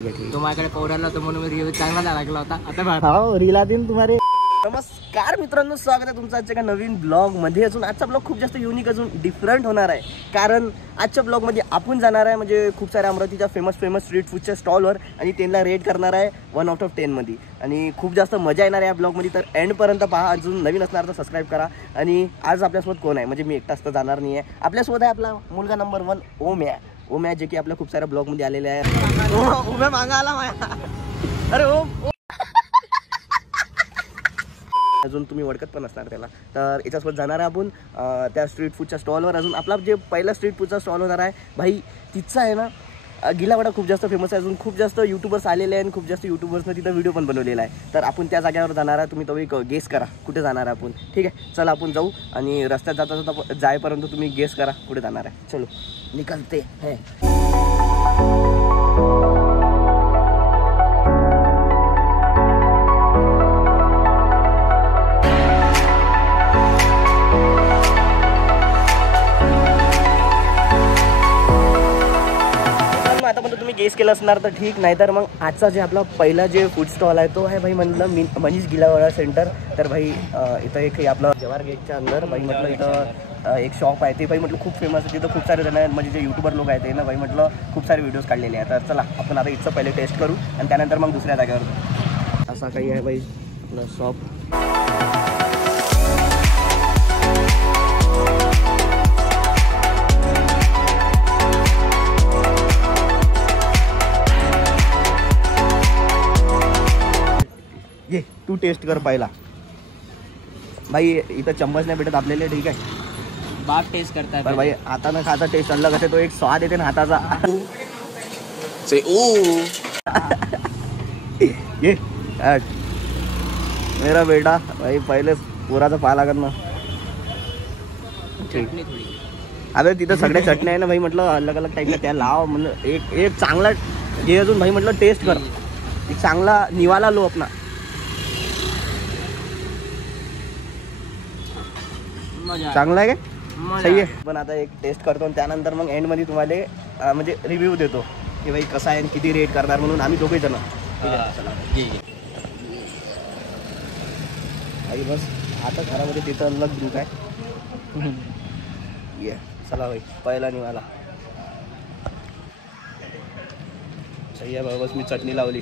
तो माझ्याकडे पोराला होता म्हणून मी रिव्ह्यू चांगला लागला होता. आता हो रीला दिन तुम्हारे. नमस्कार मित्रांनो, स्वागत आहे तुमचं आजच्या एका नवीन ब्लॉग मध्ये. अजून आजचा ब्लॉग खूप जास्त युनिक अजून डिफरंट होणार आहे, कारण आजच्या ब्लॉग मध्ये आपण जाणार आहे म्हणजे खूप साऱ्या अमरावतीच्या फेमस स्ट्रीट फूडच्या स्टॉलवर आणि त्यांना रेट करणार आहे 1 out of 10 मध्ये. आणि खूप जास्त मजा येणार आहे या ब्लॉगमध्ये, तर एंडपर्यंत पहा. अजून नवीन असणार तर सबस्क्राईब करा. आणि आज आपल्यासोबत कोण आहे म्हणजे मी एकटाच तर जाणार नाही आहे, आपल्यासोबत आहे आपला मुलगा नंबर 1 ओम्या, जे की आपल्या खूप साऱ्या ब्लॉग मध्ये आलेले आहे. ओम्या मागा आला माया. अरे ओम अजून तुम्ही ओळखत पण असणार त्याला. तर याच्यासोबत जाणार आहे आपण त्या स्ट्रीट फूडच्या स्टॉलवर. अजून आपला जे पहिला स्ट्रीट फूडचा स्टॉल होणार आहे भाई, तिथचा आहे ना गिला वडा खूप जास्त फेमस आहे. अजून खूप जास्त यूट्यूबर्स आलेले आहे आणि खूप जास्त यूट्यूबर्सनं तिथं व्हिडिओ पण बनवलेला आहे. तर आपण त्या जागेवर जाणार आहे. तुम्ही तो एक गेस करा कुठे जाणार आहे आपण. ठीक आहे, चला आपण जाऊ. आणि रस्त्यात जाता जाईपर्यंत तुम्ही गेस करा कुठे जाणार आहे. चलो निकलते है. तुम्ही गेस केलं असणार तर ठीक, नाही तर मग आजचा जे आपला पहिला जे फूड स्टॉल आहे तो आहे भाई म्हटलं मनीष गिलावडा सेंटर. तर भाई इथं एक आपलं जवाहर गेटच्या अंदर भाई म्हटलं इथं एक शॉप आहे. ते भाई म्हटलं खूप फेमस आहे. तिथं खूप सारे जण आहेत म्हणजे जे यूट्यूबर लोक आहेत ते ना भाई म्हटलं खूप सारे व्हिडिओज काढलेले आहेत. तर चला आपण आता इथचं पहिले टेस्ट करू आणि त्यानंतर मग दुसऱ्या जागेवर. असा काही आहे भाई आपलं शॉप. ये तू टेस्ट कर पहिला भाई. इथं चम्मच नाही भेटत आपल्याला, ठीक आहे बाप टेस्ट करताय पर भाई हातानं खायचा टेस्ट अलग असे, तो एक स्वाद येते ना हाताचा. ये मेरा बेटा भाई पहिले पुराचा पाहा लागत ना. चटणी थोडी. अरे तिथं सगळ्या चटण्या आहे ना भाई, म्हटलं अलग अलग टाईपच्या त्या लाव म्हणलं. एक चांगला घे अजून भाई, म्हटलं टेस्ट कर. एक चांगला निवाला लो आपला. चांगला आहे काय? सही आहे. पण आता एक टेस्ट करतो आणि त्यानंतर मग एंडमध्ये तुम्हाला म्हणजे रिव्ह्यू देतो की भाई कसा आहे आणि किती रेट करणार म्हणून. आम्ही दोघे जण भाई बस आता घरामध्ये तिथं अलग ग्रुप आहे. ये चला भाई पहिला निघाला. सही आहे भाई. बस मी चटणी लावली.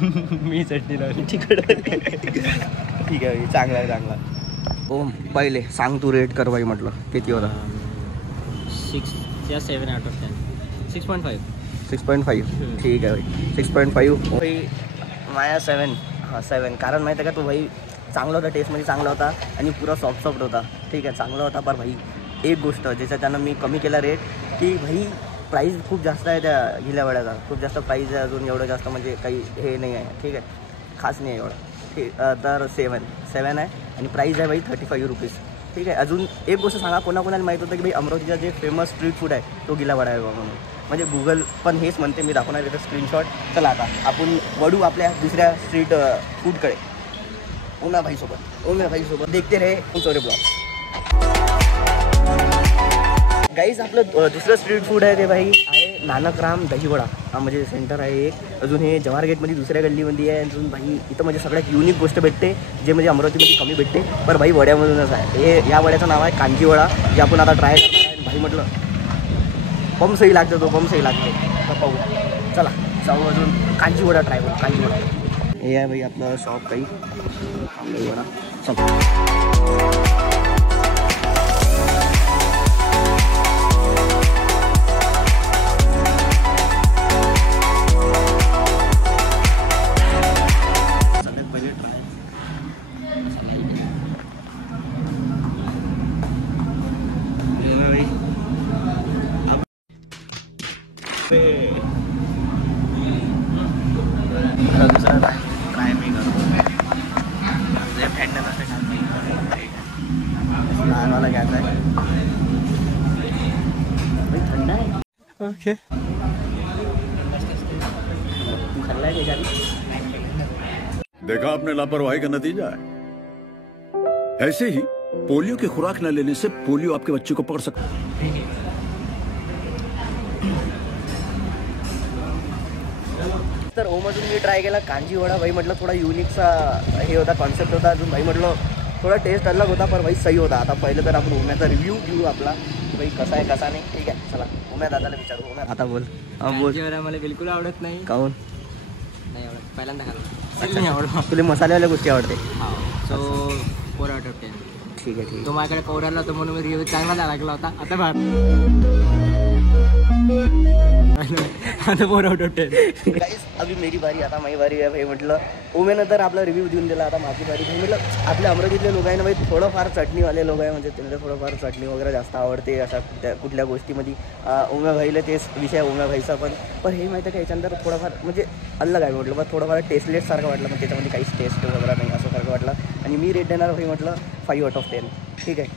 मी चटणी लावली तिकडे. ठीक आहे भाई, चांगला आहे चांगला. ओम पहिले सांग तू रेट कर भाई. म्हटलं किती होता? 6 या 7 out of 10. 6.5. 6.5. ठीक आहे भाई 6.5 भाई. माया 7. हां 7. कारण माहिती आहे का, तो भाई चांगला होता, टेस्टमध्ये चांगला होता आणि पुरा सॉफ्ट होता. ठीक आहे चांगला होता. पण भाई एक गोष्ट ज्याच्या त्यानं मी कमी केला रेट, की भाई प्राईस खूप जास्त आहे त्या गिल्यावड्याचा. खूप जास्त प्राईस आहे. अजून एवढं जास्त म्हणजे काही हे नाही आहे. ठीक आहे, खास नाही आहे एवढं. ठीक तर 7 आहे आणि प्राईस आहे भाई 35 रुपीज. ठीक आहे. अजून एक गोष्ट सांगा, कोणाकोणाला माहीत होतं की भाई अमरावतीचा जे फेमस स्ट्रीट फूड आहे तो गिलावडा आहे म्हणून. म्हणजे गुगल पण हेच म्हणते. मी दाखवणार आहे स्क्रीनशॉट. चला आता आपण वडू आपल्या दुसऱ्या स्ट्रीट फूडकडे. ओम्या भाईसोबत देखते रहे सोरे ब्लॉग. गाईज आपलं दुसरं स्ट्रीट फूड आहे ते भाई आहे नानकराम दहीवडा. हा म्हणजे सेंटर आहे एक. अजून हे जवाहर गेटमध्ये दुसऱ्या गल्लीमध्ये आहे. अजून भाई इथं म्हणजे सगळ्यात युनिक गोष्ट भेटते जे म्हणजे अमरावतीमध्ये कमी भेटते. पण भाई वड्यामधूनच आहे हे. या वड्याचं नाव आहे कांजी वडा, जे आपण आता ट्राय करणार आहे. भाई म्हटलं बम सही लागतो, तो बम सही लागतो. तर पाहू चला जाऊ अजून कांजी वडा ट्राय करू. कांजी वडा हे आहे भाई आपलं शॉप काही वडा. चल दुसरा ट्राय मी करतो. लहानवाला घ्यायचा आहे. थंड आहे. ओके खाल्ला आहे का? देखा आपने लापरवाही का नतीजा है. ऐसे ही पोलियो की खुराक न लेने से पोलियो आपके बच्चे को पकड़ सकता है. तर ओम अजून मी ट्राय केला कांजी वडा. भाई म्हटलं थोडा युनिकचा हे होता, कॉन्सेप्ट होता. अजून भाई म्हटलं थोडा टेस्ट अलग होता, पण भाई सही होता. आता पहिलं तर आपण ओम्याचा रिव्ह्यू घेऊ आपला, भाई कसा आहे कसा नाही. ठीक आहे, चला ओम्या दादाला विचारू. ओम्या आता बोल. बोल. मला बिलकुल आवडत नाही. काहून नाही आवडत, पहिल्यांदा खाल्लं. आवडत तुला मसालेवाल्या गोष्टी आवडते. So 4 out of 10. ठीक आहे, ठीक तो माझ्याकडे पावडरला होता म्हणून मी रिव्ह्यू चांगला लागला होता. आता बाहेर आता 4 out of 10. गाईस अभी मेरी बारी, आता माझी बारी आहे. भाई म्हटलं ओम्यानं तर आपला रिव्ह्यू देऊन दिला, आता माझी बारी. भाई म्हटलं आपल्या अमरावतीतले लोक आहे ना भाई, थोडंफार चटणीवाले लोक आहे, म्हणजे त्यांना थोडंफार चटणी वगैरे जास्त आवडते अशा कुठल्या गोष्टीमध्ये. ओम्या भाईला तेच विषय ओम्या भाईचा पण हे माहिती आहे का याच्यानंतर थोडंफार म्हणजे अलग आहे म्हटलं, पण थोडंफार टेस्टलेस सारखं वाटलं, पण त्याच्यामध्ये काहीच टेस्ट वगैरे नाही असं सारखं वाटलं. आणि मी रेट देणार भाई म्हटलं 5 out of 10. ठीक आहे,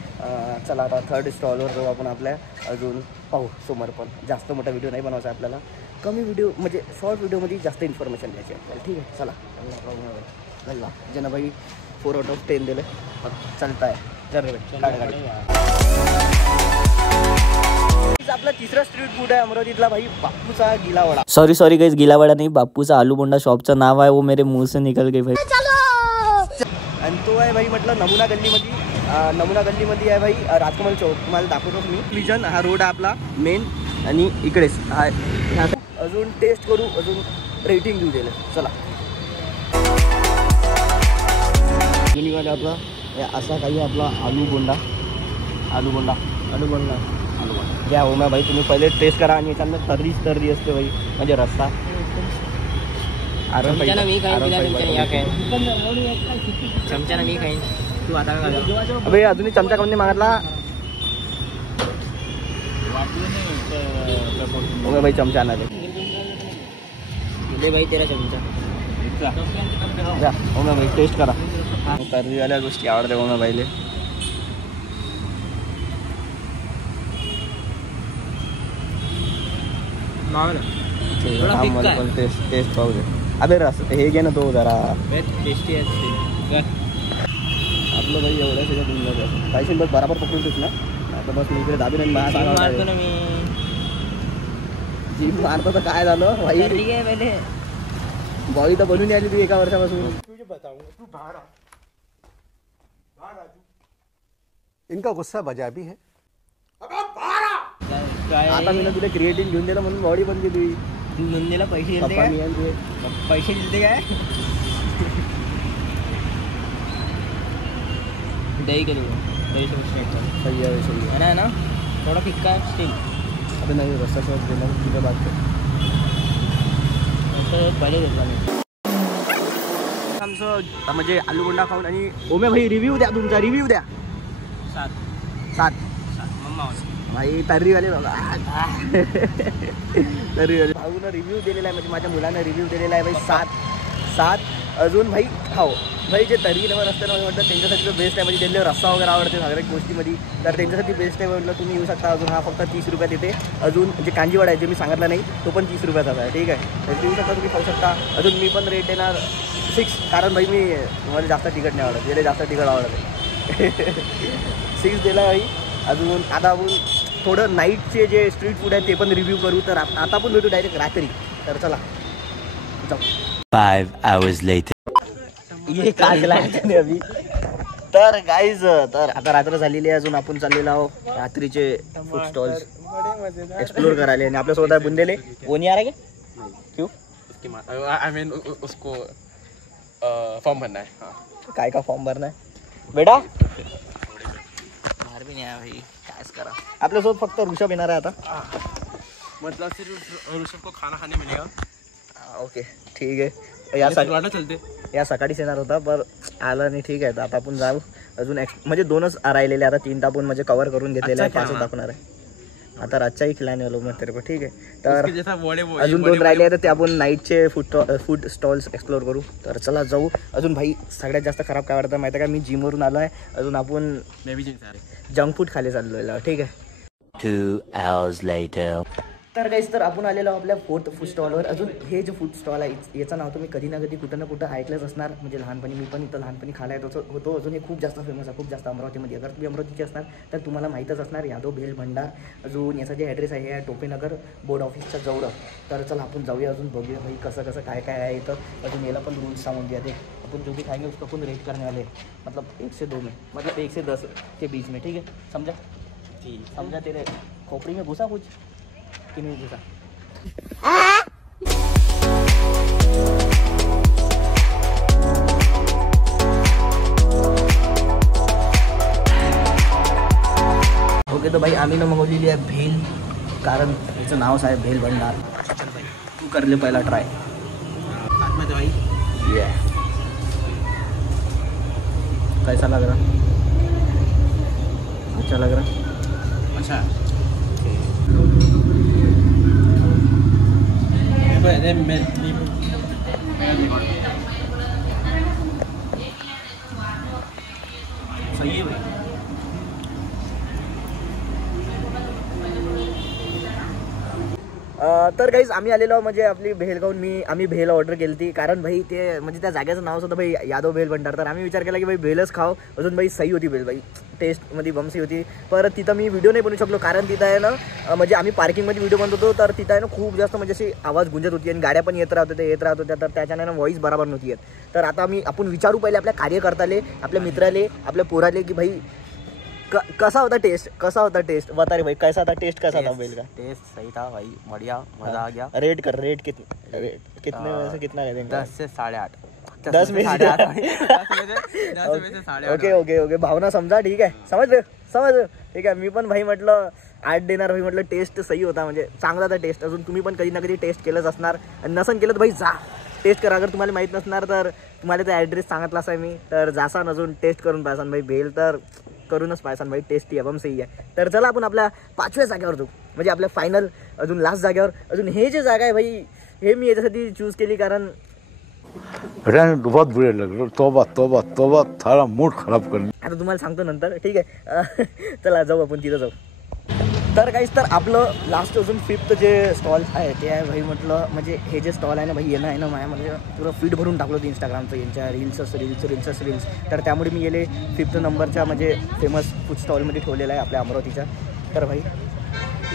चला आता थर्ड स्टॉलवर जाऊ आपण. आपल्या अजून पाहू समोर, पण जास्त मोठा व्हिडिओ नाही बनवायचा आपल्याला, कमी व्हिडिओ म्हणजे शॉर्ट व्हिडिओमध्ये जास्त इन्फॉर्मेशन द्यायची आपल्याला. ठीक आहे, चला गल्ला जनाबाई 4 out of 10 दिले. चालत आहे जर गाडी. आपला तिसरा स्ट्रीट फूड आहे अमरावतीतला भाई, बापूचा गिलावडा. सॉरी गाइस, गिलावडा नाही, बापूचा आलू बोंडा शॉपचं नाव आहे. वो मेरे मुंह से निकल गई भाई. आणि तो आहे भाई म्हटलं नमुना गल्लीमध्ये आहे भाई, राजकमल चौक. तुम्हाला दाखवतो मी. विजन हा रोड आहे आपला मेन, आणि इकडेच हा. अजून टेस्ट करू, अजून रेटिंग देऊ दिलं. चला गिलीवाला आपला असा काही आपला आलू बोंडा घ्या. ओम्या भाई तुम्ही पहिले टेस्ट करा, आणि एखादं तर्री असते भाई, म्हणजे रस्ता. चमच्यानं मी खाईन. तू आता भाई अजूनही चमचा कमी मागितला. ओम्या भाई चमचा आणा भाई तेरा चमचा घ्या. ओम्या भाई टेस्ट करा. तर्रीवाल्या गोष्टी आवडते ओम्या भाईले. टेस्ट पाहू दे. अबे रस हे घे ना तो जरा टेस्टी आहे आपलं भाई. एवढं त्याच्यात काही बस बराबर पकडून ना. आता बस मी इकडे दाबी नाही मारतो ना मी. जिम मारतो तर काय झालं भाई, बॉडी तर बनून आली तू एका वर्षापासून. इनका गुस्सा बजा भी है. आता मी ना तुला क्रिएटिन घेऊन दिलं म्हणून बॉडी बनली तुझी. नंदीला पैसे दिले काय? दही के लिए दही सही है ना थोड़ा फिक्का है स्टिल. अबे नाही रस्ता सोबत देणार तुझ्या बात पहिले घेतला मी आमचं म्हणजे आलू बोंडा खाऊन. आणि ओम्या भाई रिव्ह्यू द्या, तुमचा रिव्ह्यू द्या. 7 मम्मा भाई तर्रीवाले तर्रीवाले भाऊनं रिव्ह्यू दिलेला आहे, म्हणजे माझ्या मुलानं रिव्ह्यू दिलेला आहे भाई 7. अजून भाई खाऊ भाई जे तर्री लवर असतं ना म्हटलं त्यांच्यासाठी तर बेस्ट आहे, म्हणजे त्यांना रस्सा वगैरे आवडते सगळ्या गोष्टीमध्ये, तर त्यांच्यासाठी बेस्ट आहे म्हटलं. तुम्ही येऊ शकता. अजून हा फक्त 30 रुपयात येते. अजून जे कांजीवडा आहे जे मी सांगितलं नाही तो पण 30 रुपयाचाच आहे. ठीक आहे, तर येऊ शकता, तुम्ही खाऊ शकता. अजून मी पण रेट देणार 6, कारण भाई मला जास्त तिखट नाही आवडत, गेले जास्त तिखट आवडते. 6 दिला भाई. अजून आता आपण थोडं नाईटचे जे स्ट्रीट फूड आहे ते पण रिव्ह्यू करू. तर आता आपण भेटू डायरेक्ट रात्री. तर चला जाऊ. 5 hours later. ये काढला अभि. तर गाईज तर आता रात्र झालेली आहे. अजून आपण चाललेलो आहोत रात्रीचे फूड स्टॉल्स एक्सप्लोर करायला. आणि आपल्यासोबत आहे बुंदेले. कोणी आ रहा क्यों? आई मीन उसको फॉर्म भरना है. काय का फॉर्म भरना है बेटा? बाहेर भी नाही आहे भाई, कायच करा. आपल्यासोबत फक्त ऋषभ येणार आहे आता. मतलब सिर्फ ऋषभ को खाना खाने मिलेगा. ओके ठीक आहे. या सकाळीच येणार होता पण आला नाही. ठीक आहे, तर आता आपण जाऊ. अजून म्हणजे 2च राहिलेले, आता 3 आपण म्हणजे कव्हर करून घेतलेले आहे. 5च दाखवणार आहे. आता रातच्याही खिलाने वालो मग तेरे को. ठीक आहे, तर अजून 2 राहिले आहेत, ते आपण नाईटचे फूड स्टॉल्स एक्सप्लोर करू. तर चला जाऊ. अजून भाई सगळ्यात जास्त खराब काय वाटतं माहिती आहे का? मी जिमवरून आलो आहे. अजून आपण जंक फूड खाली चाललो आहे. ठीक आहे. 2 hours later. तर काहीच तर आपण आलेलो आपल्या 4th फूड स्टॉलवर. अजून हे जे फूड स्टॉल आहे याचं नाव तुम्ही कधी ना कधी कुठं ना कुठं ऐकलंच असणार. म्हणजे लहानपणी मी पण इथं लहानपणी खायला येत होतो. अजून हे खूप जास्त फेमस आहे, खूप जास्त अमरावतीमध्ये. अगर तुम्ही अमरावतीचे असणार तर तुम्हाला माहीतच असणार यादव भेल भंडार. अजून याचा जे ॲड्रेस आहे हे टोपेनगर बोर्ड ऑफिसच्या जवळ. तर चला आपण जाऊया, अजून बघूया भाई कसं कसं काय काय आहे इथं. अजून याला पण रूल्स सांगून द्या. ते अपन जो भी खाएंगे उसको अपन रेट करने वाले, मतलब 1 से 2 में, मतलब 1 से 10 के बीच में. ठीक है, समझा? ठीक, समझा. तेरे खोपड़ी में घुसा कुछ कि नहीं घुसा? ओके, तो भाई आम्ही ना मागवलेली आहे भेल, कारण याचं नावच आहे भेल भंडार. चल भाई तू कर ले पहिला ट्राय. आतमध्ये भाई कैसा लग रहा? अच्छा लग रहा? अच्छा. सही है भाई. तर काहीच आम्ही आलेलो म्हणजे आपली भेल खाऊन आम्ही भेल ऑर्डर केली होती. कारण भाई ते म्हणजे त्या जागेचं नावच होतं भाई यादव भेल भंडार. तर आम्ही विचार केला की भाई भेलच खाव. अजून भाई सही होती भेल भाई, टेस्टमध्ये बमसी होती. परत तिथं मी व्हिडिओ नाही बनवू शकलो कारण तिथं आहे ना म्हणजे आम्ही पार्किंगमध्ये व्हिडिओ बनवत होतो. तर तिथं आहे ना खूप जास्त म्हणजे अशी आवाज गुंजत होती आणि गाड्या पण येत राहत होत्या. तर त्याच्याने ना व्हॉईस बरोबर नव्हती येत. तर आता आपण विचारू पहिले आपल्या कार्यकर्त्याले, आपल्या मित्राले, आपल्या पोराले की भाई कसा होता टेस्ट बता रे भाई. कैसा था टेस्ट, कैसा था भेल का? टेस्ट सही था भाई, बढ़िया, मजा आ गया. रेट कितने में से कितना कह देंगे? 10 से 8.5. 10 में से 8.5. ओके भावना समजा. ठीक आहे, समज. ठीक आहे. मी पण भाई म्हटलं 8 देणार भाई. म्हटलं टेस्ट सही होता, म्हणजे चांगला था टेस्ट. अजून तुम्ही पण कधी ना कधी टेस्ट केलंच असणार आणि नसन केलं तर भाई जा टेस्ट करा. अगर तुम्हाला माहीत नसणार तर तुम्हाला तो ॲड्रेस सांगितलाच आहे मी. तर जासान अजून टेस्ट करून पाहिसान भाई. भेल तर करूनच पाहिसान भाई. टेस्टी आहे, बम सही आहे. तर चला आपण आपल्या 5व्या जागेवर जाऊ, म्हणजे आपल्या फायनल अजून लास्ट जागेवर. अजून हे जे जागा आहे भाई हे मी याच्यासाठी चूज केली कारण बहुत बुरे लग रहे. तोबा थारा मूड खराब कर. आता तुम्हाला सांगतो नंतर. ठीक आहे. चला जाऊ आपण तिथं जाऊ. तर काहीच तर आपलं लास्ट अजून 5th जे स्टॉल आहे ते आहे भाई. म्हटलं म्हणजे हे जे स्टॉल आहे ना भाई, येणं आहे ना माझ्या म्हणजे पुरं फीड भरून टाकलं होतं इंस्टाग्रामचं, यांच्या रील्स. तर त्यामुळे मी गेले 5th नंबरच्या म्हणजे फेमस फूड स्टॉलमध्ये ठेवलेलं आहे आपल्या अमरावतीच्या. तर भाई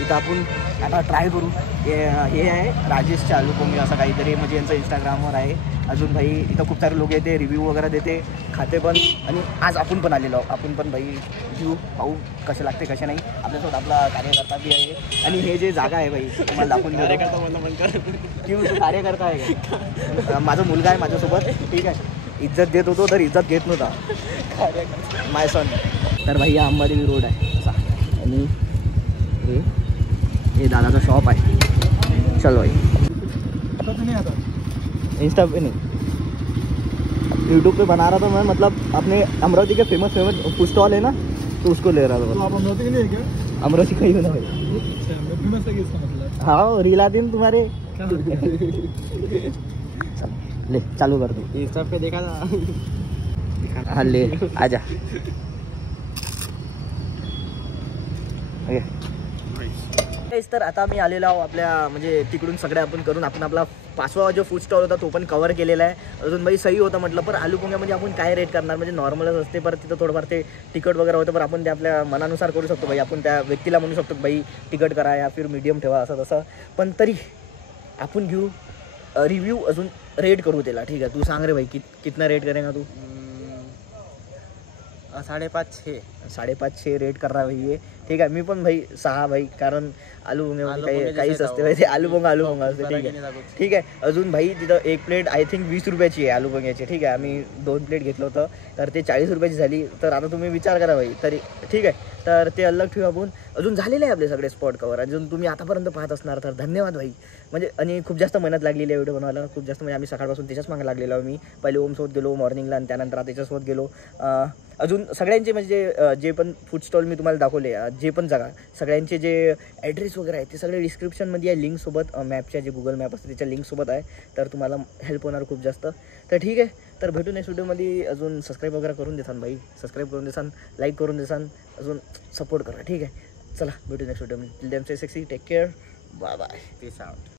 इथं आपण आता ट्राय करू. हे आहे राजेश आलू पोंगे असं काहीतरी, म्हणजे यांचं इंस्टाग्रामवर आहे. अजून भाई इथं खूप सारे लोक येते, रिव्ह्यू वगैरे देते, खाते पण. आणि आज आपण पण आलेलो आहोत. आपण पण भाई घेऊ, पाहू कसे लागते कसे नाही. आपल्यासोबत आपला कार्यकर्ता बी आहे. आणि हे जे जागा आहे भाई तुम्हाला दाखवून कार्यकर्ता तू कार्यकर्ता आहे का? माझा मुलगा आहे माझ्यासोबत. ठीक आहे. इज्जत देत होतो तर इज्जत घेत नव्हता माय सन. तर भाई हा अंबादेवी रोड आहे असा. आणि हे दादाचा शॉप आहे. चल भाई इंस्टा पे नहीं, यूट्यूब पे बना रहा था मैं. मतलब अपने अमरावती के फेमस फूड स्टॉल है ना, तो उसको ले रहा था. तो आप अमरावती के लिए क्या? अमरावती का ही होना भाई. अच्छा, मैं फेमस है इसका मतलब. हाँ रीला दिन तुम्हारे. ले चालू कर दो. इंस्टा पे देखा था. हाँ ले आजा. तर आता मी आलेलो आहो आपल्या म्हणजे तिकडून सगळे आपण करून आपण आपला 5वा जो फूड स्टॉल होता तो पण कव्हर केलेला आहे. अजून भाई सही होता म्हटलं. पण आलू पोंग्यामध्ये आपण काय रेट करणार, म्हणजे नॉर्मलच असते. पर तिथं थोडंफार ते तिखट वगैरे होतं. पण आपण ते आपल्या मनानुसार करू शकतो भाई. आपण त्या व्यक्तीला म्हणू शकतो भाई तिखट करा या फिर मीडियम ठेवा असं तसं. पण तरी आपण घेऊ रिव्ह्यू, अजून रेट करू त्याला. ठीक आहे, तू सांग रे भाई कितना रेट करेगा तू? 5.5-6 रेट कर रहा भाई ये. ठीक आहे. मी पण भाई 6 भाई, कारण आलू पोंगे काहीच असते भाई. ते आलू पोंगा असते. ठीक आहे. अजून भाई तिथं एक प्लेट आय थिंक 20 रुपयाची आहे आलू पोंग्याची. ठीक आहे. आम्ही 2 प्लेट घेतलं होतं तर ते 40 रुपयाची झाली. तर आता तुम्ही विचार करा भाई. तरी ठीक आहे. तर ते अलग ठेवू आपण. अजून झालेले आहे आपले सगळे स्पॉट कवर. अजून तुम्ही आतापर्यंत पाहत असणार तर धन्यवाद भाई. म्हणजे आणि खूप जास्त मेहनत लागलेली आहे व्हिडिओ बनवायला. खूप जास्त म्हणजे आम्ही सकाळपासून त्याच्याच मागे लागलेलो आहोत. मी पहिले ओमसोबत गेलो मॉर्निंगला आणि त्यानंतर त्याच्यासोबत गेलो. अजून सगळ्यांचे म्हणजे जे पण फूड स्टॉल मी तुम्हाला दाखवले, जे पण जागा सगळ्यांचे जे ॲड्रेस वगैरे आहे ते सगळे डिस्क्रिप्शनमध्ये आहे. लिंकसोबत मॅपच्या जे गुगल मॅप असते त्याच्या लिंकसोबत आहे. तर तुम्हाला हेल्प होणार खूप जास्त. तर ठीक आहे. तर भेटू नेक्स्ट व्हिडिओमध्ये. अजून सबस्क्राईब वगैरे करून देसान भाई. सबस्क्राईब करून देसान, लाईक करून देसान, अजून सपोर्ट करा. ठीक आहे. चला भेटू नेक्स्ट व्हिडिओमध्ये. Till then stay sexy, take care, bye bye. Peace out.